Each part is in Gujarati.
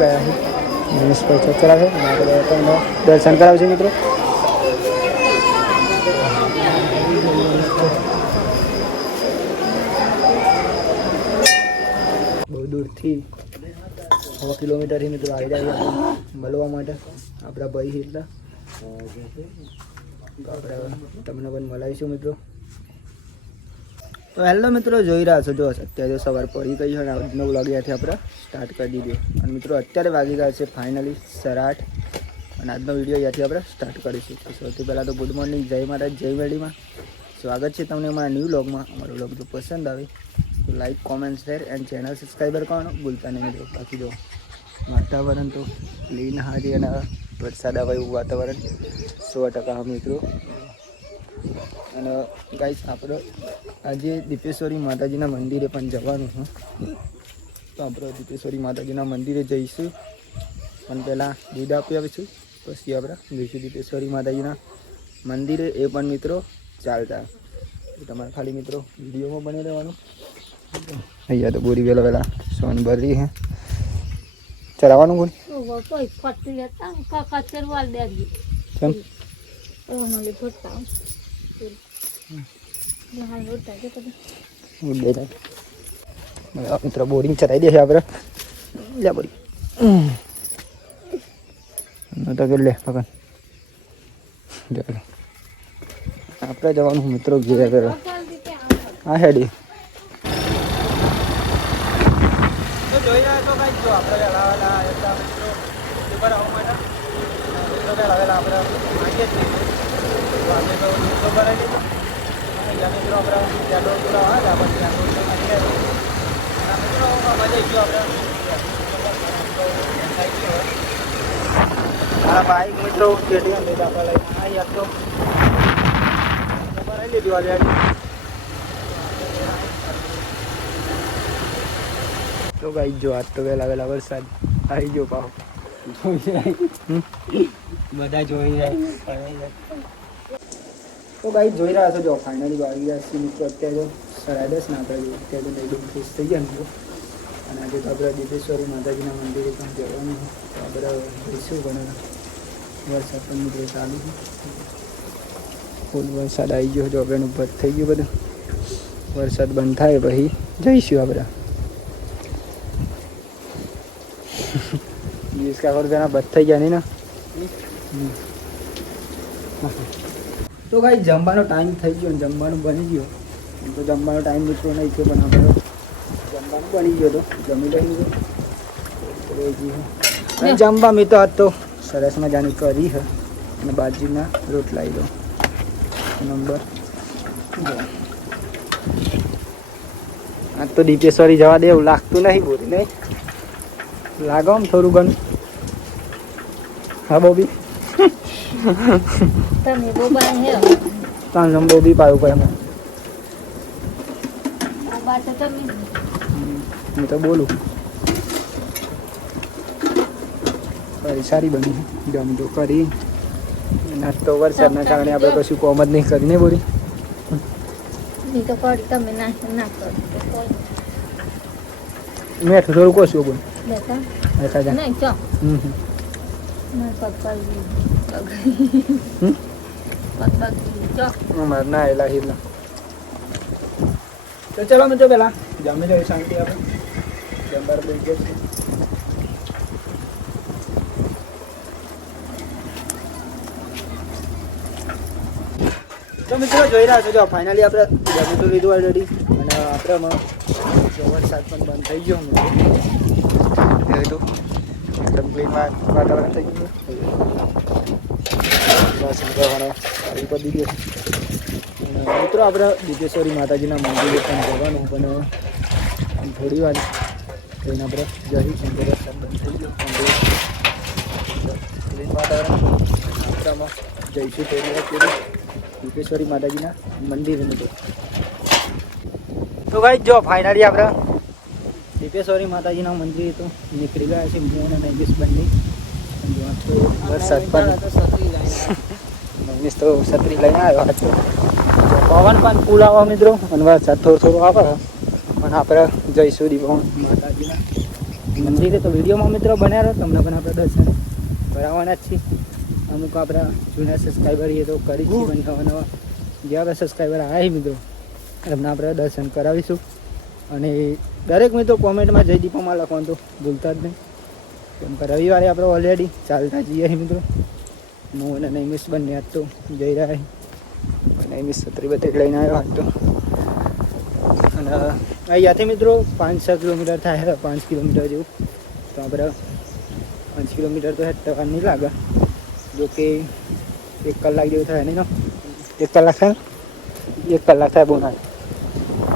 ગયા છે મનીષભાઈ ચચરા છે અને આપણે તમને દર્શન કરાવશે મિત્રો. બહુ દૂરથી 6 કિલોમીટરથી મિત્રો આવી જાય મળવા માટે આપણા ભાઈ એટલા તો આપણે તમને પણ મળાવીશું મિત્રો. તો હેલો મિત્રો, જોઈ રહ્યા છો જો અત્યારે સવાર પડી ગઈ છે અને 9 વાગ્યાથી આપણે સ્ટાર્ટ કરી દીધું અને મિત્રો અત્યારે વાગી ગયા છે ફાઇનલી 8:30 અને આજનો વિડીયો અહીંયાથી આપણે સ્ટાર્ટ કરીશું. તો સૌથી પહેલાં તો ગુડ મોર્નિંગ, જય મહારાજ, જય મેડીમાં સ્વાગત છે તમને અમારા ન્યૂ વ્લોગમાં. અમારો વ્લોગ જો પસંદ આવે તો like, comment, share and channel subscriber કરવાનું ભૂલતા નહીં મિત્રો. બાકી જો વાતાવરણ તો ક્લીન હારી અને વરસાદ આવે એવું વાતાવરણ 100% મિત્રો. અને ગાઈસ આપણે આજે દીપેશ્વરી માતાજીના મંદિરે પણ જવાનું છે. તો આપણે દીપેશ્વરી માતાજીના મંદિરે જઈશું પણ પહેલાં દૂધ આપી આવીશું, પછી આપણે જઈશું દીપેશ્વરી માતાજીના મંદિરે. એ પણ મિત્રો ચાલતા તમારે ખાલી મિત્રો વિડીયોમાં બની રહેવાનું. અહીંયા તો બોરી વહેલા સોન ભરી હે ચલાવવાનું બોલ મિત્રો બોરિંગ ચલાવી દે છે આપણે. લે બોરી તો કે લે પકડ આપણે જવાનું મિત્રો ઘેરે ઘરે. હા હેડી તો જોઈ રહ્યા છો ભાઈ, જો આપણે વહેલા એટલા મિત્રો ઉપર આવવા માટે મિત્રો વહેલા આપણે માંગીએ છીએ. તો આજે તો મિત્રો ભરાઈ દીધો અહીંયા મિત્રો આપણે ત્યાં થોડા આવે આપણે ત્યાં મિત્રો મજા જઈશું આપણે. મારા બાઈક મિત્રો કેટીએમ લીધા આપણે લઈને અહીંયા તો ભરાઈ લીધું આજે. તો ગાઈ જો આજ તો વહેલા વરસાદ આવી ગયો પાછો બધા જોઈ રહ્યા. તો ગાઈ જોઈ રહ્યા છો જો ફાઇનલી આવી ગયા છીએ મિત્રો. અત્યારે 10:30 ને આપણે અત્યારે એકદમ ખુશ થઈ ગયા મિત્રો. અને આજે તો આપણે દીપેશ્વરી માતાજીના મંદિરે પણ જવાનું તો આપણે જઈશું પણ વરસાદ પણ મિત્રો ચાલુ છે. ફૂલ વરસાદ આવી ગયો જો આપણે બંધ થઈ ગયું બધું. વરસાદ બંધ થાય પછી જઈશું આપણે. इसका कर देना बद થઈ ગયા નહીં ને. તો ગાઈ જમવાનો ટાઈમ થઈ ગયો ને જમવાનું બની ગયો. તો જમવાનો ટાઈમ મિત્રો નહીં થયો પણ આપણે જમવાનું બની ગયો તો જમી લઈ જમવા મિત્રો આજ તો સરસ મજાની કરી છે અને બાજરીના રોટલા આવી દો નંબર. આજ તો દીપેશ્વરી જવા દે એવું લાગતું નહીં બોલી નહીં લાગો આમ થોડું ઘણું. હા બોબી તમે બોબા હે તાન બોબી પાયું પર અમે બોબા તો તમે હું તો બોલું સારી બની જમ તો કરી નાસ્તો વરસાદના કારણે આપણે કશું કોમ જ નહીં કરીને બોલી તો કરી તમે ના કરો મેઠું થોડું કોશું બોલ દેખા જા નહીં ચો ના પકડી ના એલા હિલા. તો ચલો મિત્રો પેલા જમી લઈએ શાંતિ આપણે જમવા બેસી ગયા. તો મિત્રો જોઈ રહ્યા છો જો ફાઇનલી આપણે જમી તો લીધું ઓલરેડી અને આપણે વરસાદ પણ બંધ થઈ ગયો એકદમ ક્લીન વાતાવરણ થઈ ગયું. કરી દીધું મિત્રો આપણે દીપેશ્વરી માતાજીના મંદિરે પણ જવાનું પણ થોડી વાર થઈને આપણે જઈશું. વરસાદ બંધ થઈ ગયો ક્લીન વાતાવરણ આપણામાં જઈશું થોડી વાર દીપેશ્વરી માતાજીના મંદિરે મિત્રો. તો ભાઈ જો ફાઇનલી આપણે દીપેશ્વરી માતાજીના મંદિરે તો નીકળી ગયા છે હું અને નૈગેશ બંને. વરસાદ પણ નૈગેશ તો છત્રી લઈને આવ્યો હતો. પવન પણ ફૂલ આવે મિત્રો અને વરસાદ થોડો આવે પણ આપણે જઈશું દીપા માતાજીના મંદિરે તો વિડીયોમાં મિત્રો બન્યા રહો, તમને પણ આપણે દર્શન કરાવવાના જ છીએ. અમુક આપણા જૂના સબસ્ક્રાઈબર એ તો કરી છીએ, પણ નવા નવા જે આપણા સબસ્ક્રાઈબર આવ્યા છે મિત્રો એમને આપણે દર્શન કરાવીશું. અને દરેક મિત્રો કોમેન્ટમાં જય દીપોમાં લખવાનું તો ભૂલતા જ નહીં, કેમ કે રવિવારે આપણે ઓલરેડી ચાલતા જઈએ છીએ મિત્રો. હું અને નૈમિષ બંને આજ તો જઈ રહ્યા છે. નૈમિષ છત્રી બત્રી લઈને આવ્યો આજ તો. અને અહીંયાથી મિત્રો 5-6 કિલોમીટર થાય, 5 કિલોમીટર જેવું. તો આપણે 5 કિલોમીટર તો હેઠ નહીં લાગે, જો કે 1 કલાક જેવું થાય નહીં. 1 કલાક થાય ને, 1 કલાક થાય બહુ ના.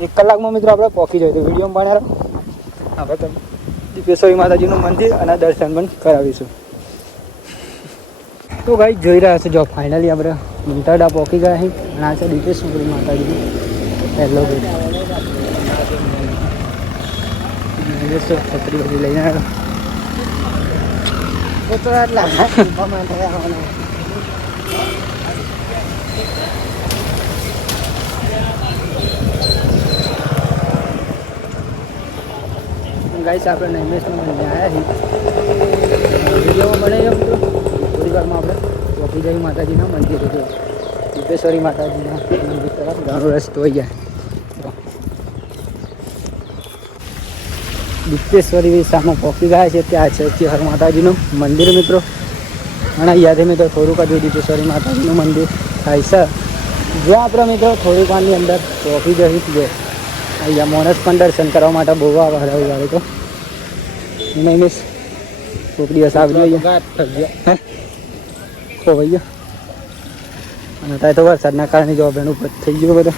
1 કલાકમાં મિત્રો આપણે પહોંચી જાય. તો વિડીયોમાં બન્યા રહો, આપણે તો દીપેશ્વરી માતાજીનું મંદિર અને દર્શન પણ કરાવીશું. તો ભાઈ જોઈ રહ્યા છો, જો ફાઇનલી આપણે મંતરડા પહોંચી ગયા છીએ. અને આ છે દીપેશ્વરી માતાજીનું પહેલો ગેટ. છત્રી બધી લઈને આવ્યો તો આટલા ગાઈસ આપણે નૈમેશમાં આવ્યા છીએ. વિડીયોમાં બનાવી ગયો મિત્રો. થોડી વારમાં આપણે પહોંચી જઈએ માતાજીના મંદિરે. દીપેશ્વરી માતાજીના મંદિર તરફ ઘણો રસ્તો હોય જાય. દીપેશ્વરી સામે પહોંચી ગયા છે. ત્યાં છે હર માતાજીનું મંદિર મિત્રો. અને અહીંયાથી મિત્રો થોડુંક હજુ દીપેશ્વરી માતાજીનું મંદિર થાય છે. જો આપણે મિત્રો થોડીક વારની અંદર પહોંચી જઈએ છીએ. અહીંયા માણસ પણ દર્શન કરવા માટે બહુ આવે રવિવારે. તો નહીં મિસ કોઈક દિવસ આવી જોઈએ ખોવાઈ ગયો. અને ત્યાં તો વરસાદના કારણે જવાબ એનું ઉપર થઈ ગયું બધું.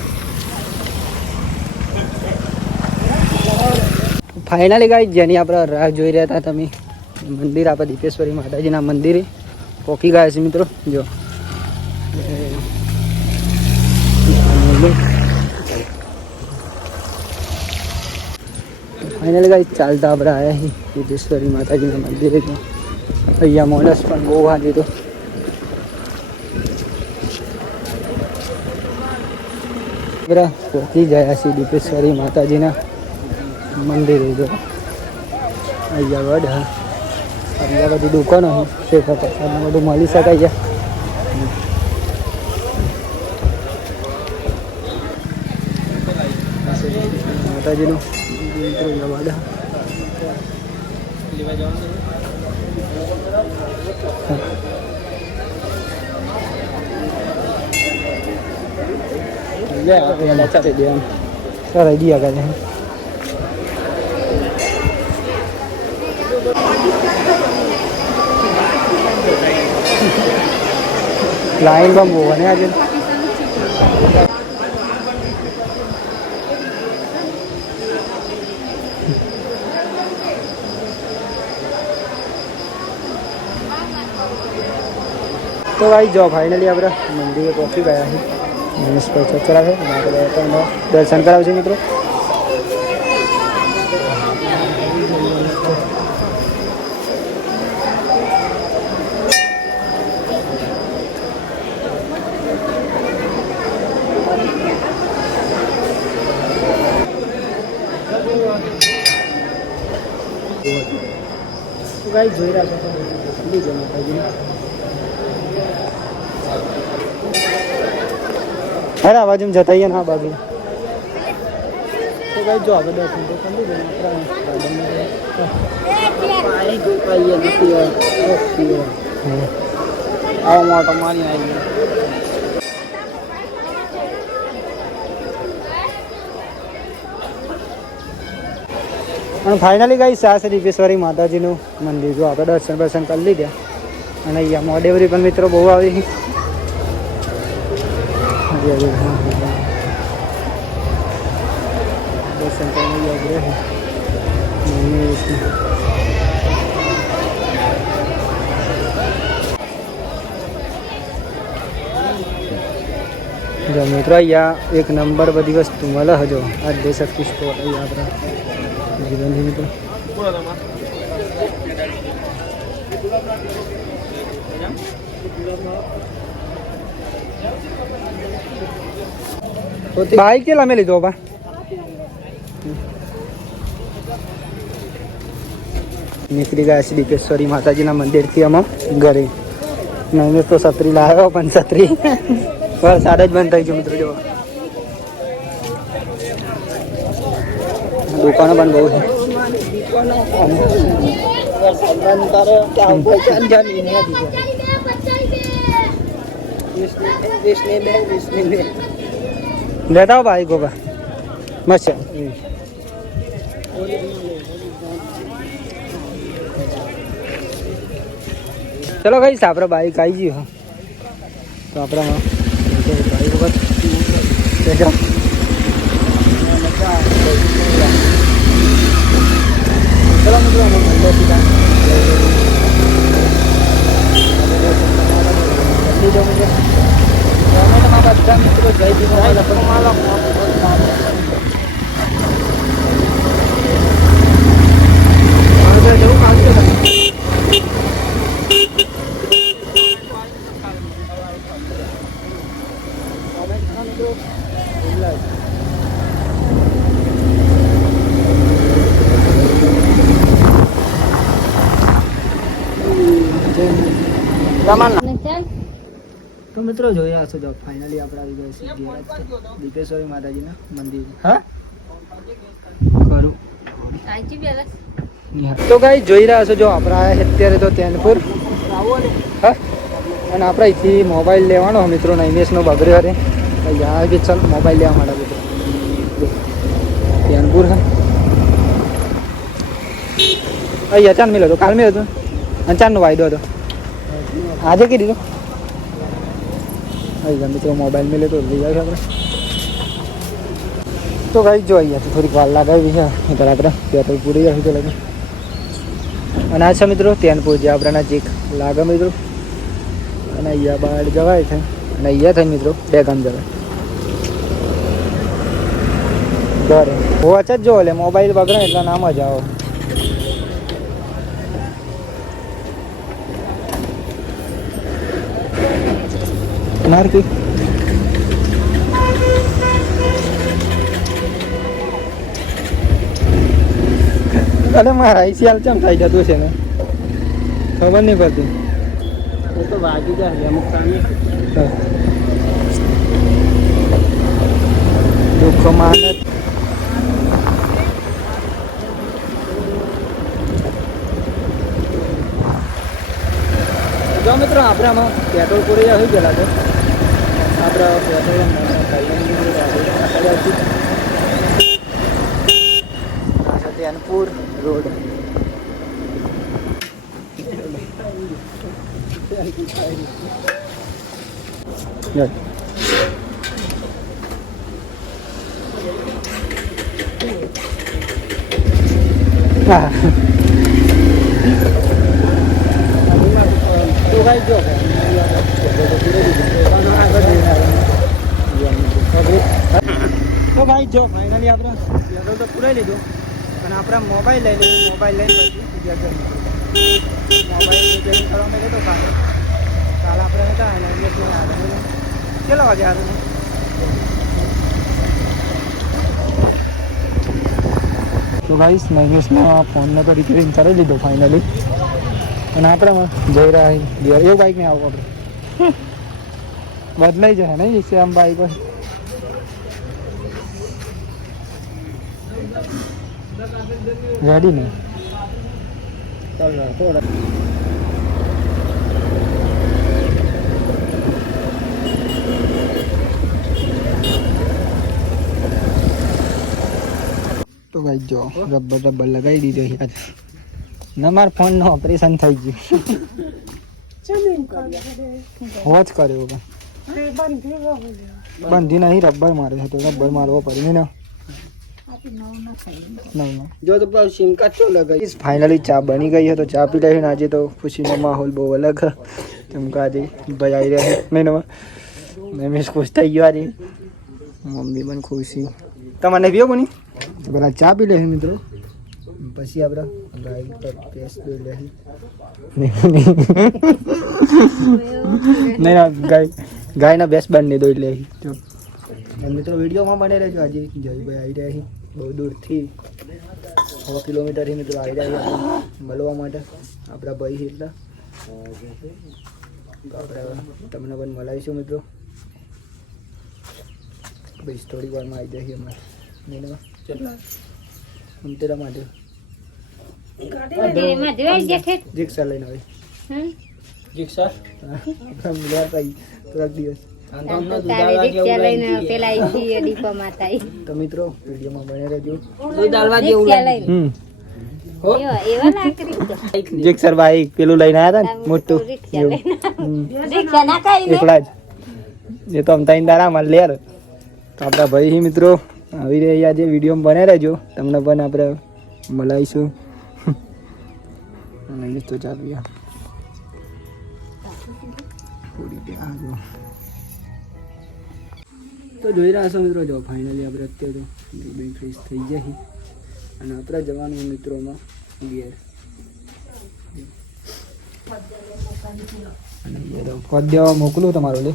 ફાઇનલી ગાઈ જેની આપણે રાહ જોઈ રહ્યા હતા તમે, મંદિર આપણે દીપેશ્વરી માતાજીના મંદિરે પહોંચી ગયા છે મિત્રો. જો ફાઇનલી ગાઈ ચાલતા આપણે આવ્યા છીએ દીપેશ્વરી માતાજીના મંદિરે. તો અહીંયા માણસ પણ બહુ હાલી તો પહોંચી ગયા છીએ દીપેશ્વરી માતાજીના મંદિરે. જો અહીંયા વડ અહીંયા બધી દુકાનો છે, બધું મળી શકાય છે. માતાજીનું વડ સર દિયા કરે લાઈન પણ બહુ ને આજે. તો ભાઈ જો ફાઇનલી આપણે મંદિરે પહોંચી ગયા છીએ. મહેશ પર ચચરા છે, દર્શન કરાવશે મિત્રો. ગાઈ જોઈ રહ્યા છો લીધો માતાજી. હેરા બાજુ જતા આવીએ ને આ બાજુ. તો ગાઈ જો આપણે દર્શન તો કરી લીધો. આવો મોટો મારી આવી. અને ફાઇનલી ગાઈ આ છે દીપેશ્વરી માતાજીનું મંદિર. જો આપણે દર્શન કરી લીધા. અને અહીંયા મોડેવરી પણ મિત્રો બહુ આવી. દર્શન કરીને યાદ રહે. જો મિત્રો અહીંયા એક નંબર બધી વસ્તુ મળે. હજો આ દેશક્તિ સ્ટોર અહીંયા આપણા જીવનથી મિત્રો. બાઈક કેટલા મેં લીધો બા? નીકળી ગયા છે દીપેશ્વરી માતાજીના મંદિરથી અમે ઘરે. નહીં તો છત્રી લાવ્યો પણ છત્રી વરસાદ જ બંધ થઈ ગયો મિત્રો. જો દુકાનો પણ બહુ છે. લેતા હો ભાઈ ગોબા મસ્ત. ચલો કઈ આપણે બાઈક આવી ગયું તો આપણા બાઈક ઉપર ચલો મિત્રો તો મિત્રો જોઈ રહ્યા છો તો ફાઇનલી આપણે આવી ગયા છીએ દીપેશ્વરી માતાજીના મંદિર. હા ખરું તો ગાઈ જોઈ રહ્યા છો જો આપણે આવ્યા અત્યારે તો તેનપુર. હા અને આપણે અહીંથી મોબાઈલ લેવાનો મિત્રો નૈમેશનો બગડ્યો અરે યાર કે ચાલ મોબાઈલ લેવા માટે મિત્રો તેનપુર. હા અહીં અચાન મિલો હતો કાલ મેં હતો અચાનનો વાયદો હતો આજે કઈ દીધો. આવી ગયા મિત્રો મોબાઈલ મેલે તો લઈ જાય આપણે. તો ગાઈ જો અહીંયા થોડીક વાર લાગાવી છે એટલે આપણે પેટ્રોલ પૂરી જાય તો લાગે. અને આ છે મિત્રો તેનપુર જે આપણા નજીક લાગે મિત્રો. અને અહીંયા બહાર જવાય છે અને અહીંયા થાય મિત્રો ડેગામ જવાય ઘરે. વોચ જ જો લે મોબાઈલ બગડે એટલે નામ જ આવો. નારકી અરે મારા આઈસીએલ ચમ થઈ જતું છે ને ખબર નહીં પડતી. એ તો વાગી જાય અમુક સામે દુઃખ માનત. જો મિત્રો આપણે આમાં પેટ્રોલ પૂરી આવી ગયેલા છે. આપણે પેટ્રોલ તેનપુર રોડ. હા તો ભાઈ જો તો ભાઈ જો ફાઇનલી આપણે પેટ્રોલ તો પૂરાઈ લીધું અને આપણે મોબાઈલ લઈ લીધું. મોબાઈલ લઈને પછી મોબાઈલ રિપેરિંગ કરવા માટે તો કાલે આપણે હતા કેટલા વાગે આવ્યું તો ગાઈસ નૈમેશના ફોનને તો રિપેરિંગ કરી લીધું ફાઇનલી. અને આપણે જઈ રહ્યા છીએ એવું બાઈક નહીં આવું આપણે બદલાઈ જાય નહીં સેમ બાઈક હોય. રેડી ને તો ભાઈ જો રબર લગાવી દીધો યાર ના માર ફોન નું ઓપરેશન થઈ ગયું. હોજ કર્યો બંધી નહીં રબર મારે છે તો રબર મારવો પડે ને. જો તો સિમ કાર્ડ તો લગાવી. ફાઇનલી ચા બની ગઈ है तो ચા પી લઈએ. આજે તો ખુશીનો માહોલ બહુ અલગ है કેમ કે આજે ભાઈ આવી રહ્યા છે મહિનામાં. નૈમેશ ખુશ થઈ ગયો આજે, મમ્મી પણ ખુશી. તમારે પીવો કોની પેલા ચા પી લે મિત્રો પછી આપણે ગાય પર પેસ દોઈ લે. નહીં ગાયના બેસ બંને દોઈ લે. મિત્રો વિડીયોમાં બને રહેજો. આજે જયભાઈ આવી રહ્યા છે બહુ દૂરથી. 6 કિલોમીટરથી મિત્રો આવી રહ્યા છે મળવા માટે આપણા ભાઈ છે એટલે તો આપણે તમને પણ મળાવીશું મિત્રો. બસ થોડી વારમાં આવી જઈએ અમારે મેળામાં. ઉમતેરા માટે રિક્ષા લઈને આવી રિક્ષા મળ્યા ભાઈ થોડાક દિવસ. તો મિત્રો વિડીયોમાં બને રહેજો. જીક્સર ભાઈ પેલું લઈને આવ્યા હતા ને મોટું એકલા જ એ તો અમતા દારામાં લેર. તો આપણા ભાઈ મિત્રો આવી રહ્યા છે વિડીયોમાં બને રહેજો તમને પણ આપણે મળાવીશું. તો ચાલુ યાર તો જોઈ રહ્યા છો મિત્રો જો ફાઇનલી આપણે અત્યારે તો બે ફ્રેશ થઈ જાય અને આપણે જવાનું મિત્રોમાં ગેર પદ્ય મોકલું તમારો લે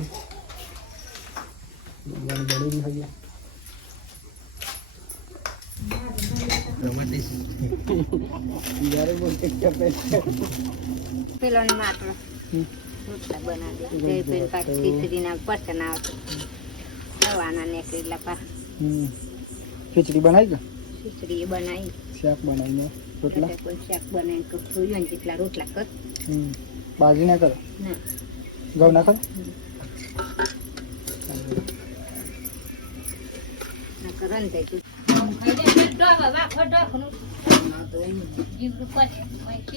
ખીચડી બનાવી કે ખીચડી બનાવી શાક બનાવીને રોટલા શાક બનાવીને જેટલા રોટલા કર બાજરી ના કરો ઘઉં ના કરો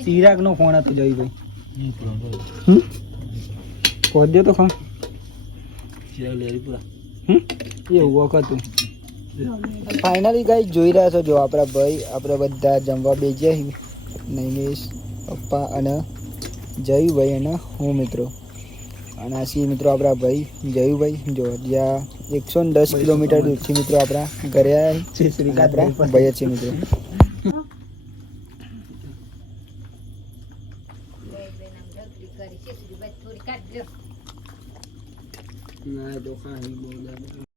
ચિરાગ નો ફોન હતો જયભાઈ પહોંચ્યો તો ખા એવું વખત ફાઇનલી ગાઈ જોઈ રહ્યા છો જો આપણા ભાઈ આપણે બધા જમવા બેસીએ નૈમેશ પપ્પા અને જયુભાઈ અને હું મિત્રો અને આ છીએ મિત્રો આપણા ભાઈ જયુભાઈ જો જ્યાં 110 કિલોમીટર દૂરથી મિત્રો આપણા ઘરે આવ્યા આપણા ભાઈ છીએ મિત્રો. ના તો કાંઈ બોલ